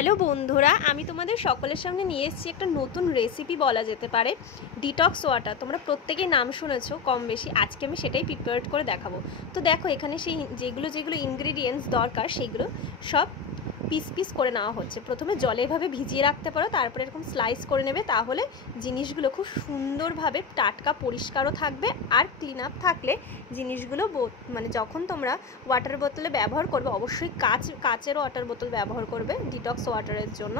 Hello বন্ধুরা, আমি তোমাদের সকলের সামনে নিয়ে এসেছি একটা নতুন রেসিপি বলা যেতে পারে, ডিটক্স ওয়াটার। তোমরা প্রত্যেকেই নাম শুনেছো কম বেশি। আজকে আমি সেটাই প্রিপেয়ার করে দেখাবো। তো দেখো, এখানে সেই যেগুলো ইনগ্রিডিয়েন্টস দরকার সেগুলো সব পিস পিস করে নেওয়া হচ্ছে। প্রথমে জলে এভাবে ভিজিয়ে রাখতে পারো, তারপরে এরকম স্লাইস করে নেবে, তাহলে জিনিসগুলো খুব সুন্দরভাবে টাটকা পরিষ্কারও থাকবে। আর ক্লিন আপ থাকলে জিনিসগুলো মানে যখন তোমরা ওয়াটার বোতলে ব্যবহার করবে, অবশ্যই কাচের ওয়াটার বোতল ব্যবহার করবে ডিটক্স ওয়াটারের জন্য।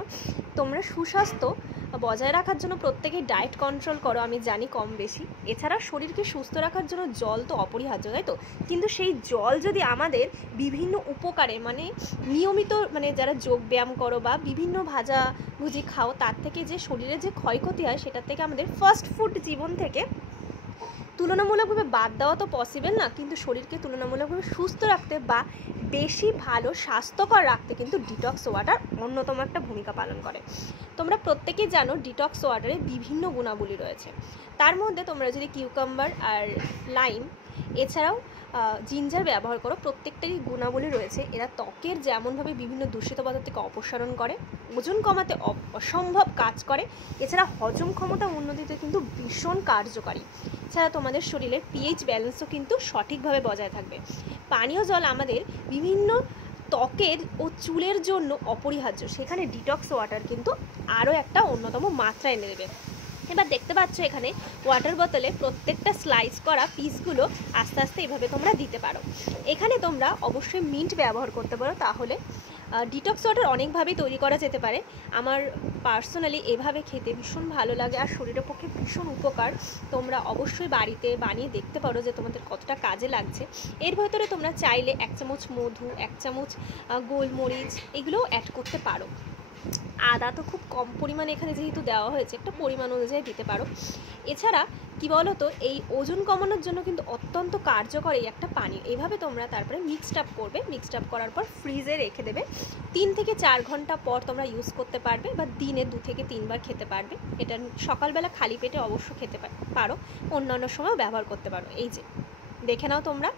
তোমরা সুস্বাস্থ্য বজায় রাখার জন্য প্রত্যেকেই ডায়েট কন্ট্রোল করো, আমি জানি কম বেশি। এছাড়া শরীরকে সুস্থ রাখার জন্য জল তো অপরিহার্য, তাই তো? কিন্তু সেই জল যদি আমাদের বিভিন্ন উপকারে, মানে নিয়মিত, মানে যারা যোগ ব্যায়াম করো বা বিভিন্ন ভাজাভুজি খাও, তার থেকে যে শরীরে যে ক্ষয়ক্ষতি হয়, সেটার থেকে আমাদের ফাস্ট ফুড জীবন থেকে তুলনামূলকভাবে বাদ দেওয়া তো পসিবল না, কিন্তু শরীরকে তুলনামূলকভাবে সুস্থ রাখতে বা বেশি ভালো স্বাস্থ্যকর রাখতে কিন্তু ডিটক্স ওয়াটার অন্যতম একটা ভূমিকা পালন করে। তোমরা প্রত্যেকেই জানো ডিটক্স ওয়াটারে বিভিন্ন গুণাবলী রয়েছে। তার মধ্যে তোমরা যদি কিউকাম্বার আর লাইম এছাড়াও জিঞ্জার ব্যবহার করো, প্রত্যেকটারই গুণাবলী রয়েছে। এরা ত্বকের যেমনভাবে বিভিন্ন দূষিত পদার্থ থেকে অপসারণ করে, ওজন কমাতে অসম্ভব কাজ করে, এছাড়া হজম ক্ষমতা উন্নতিতে কিন্তু ভীষণ কার্যকারী। এছাড়া তোমাদের শরীরের পিএইচ ব্যালেন্সও কিন্তু সঠিকভাবে বজায় থাকবে। পানীয় জল আমাদের বিভিন্ন ত্বকের ও চুলের জন্য অপরিহার্য, সেখানে ডিটক্স ওয়াটার কিন্তু আরও একটা অন্যতম মাত্রা এনে দেবে। এবার দেখতে পাচ্ছ এখানে ওয়াটার বোতলে প্রত্যেকটা স্লাইস করা পিসগুলো আস্তে আস্তে এভাবে তোমরা দিতে পারো। এখানে তোমরা অবশ্যই মিন্ট ব্যবহার করতে পারো, তাহলে ডিটক্স ওয়াটার অনেকভাবেই তৈরি করা যেতে পারে। আমার পার্সোনালি এভাবে খেতে ভীষণ ভালো লাগে আর শরীরের পক্ষে ভীষণ উপকার। তোমরা অবশ্যই বাড়িতে বানিয়ে দেখতে পারো যে তোমাদের কতটা কাজে লাগছে। এর ভেতরে তোমরা চাইলে 1 চামচ মধু, 1 চামচ গোলমরিচ এগুলোও অ্যাড করতে পারো। আদা তো খুব কম পরিমাণে এখানে যেহেতু দেওয়া হয়েছে, একটা পরিমাণ অনুযায়ী দিতে পারো। এছাড়া কি বলো তো, এই ওজন কমানোর জন্য কিন্তু অত্যন্ত কার্যকর এই একটা পানীয়। এইভাবে তোমরা তারপরে মিক্সড আপ করবে, মিক্সড আপ করার পর ফ্রিজে রেখে দেবে। 3 থেকে 4 ঘন্টা পর তোমরা ইউজ করতে পারবে, বা দিনে 2 থেকে 3 বার খেতে পারবে। এটা সকালবেলা খালি পেটে অবশ্য খেতে পারো, অন্যান্য সময়ও ব্যবহার করতে পারো। এই যে দেখে নাও তোমরা।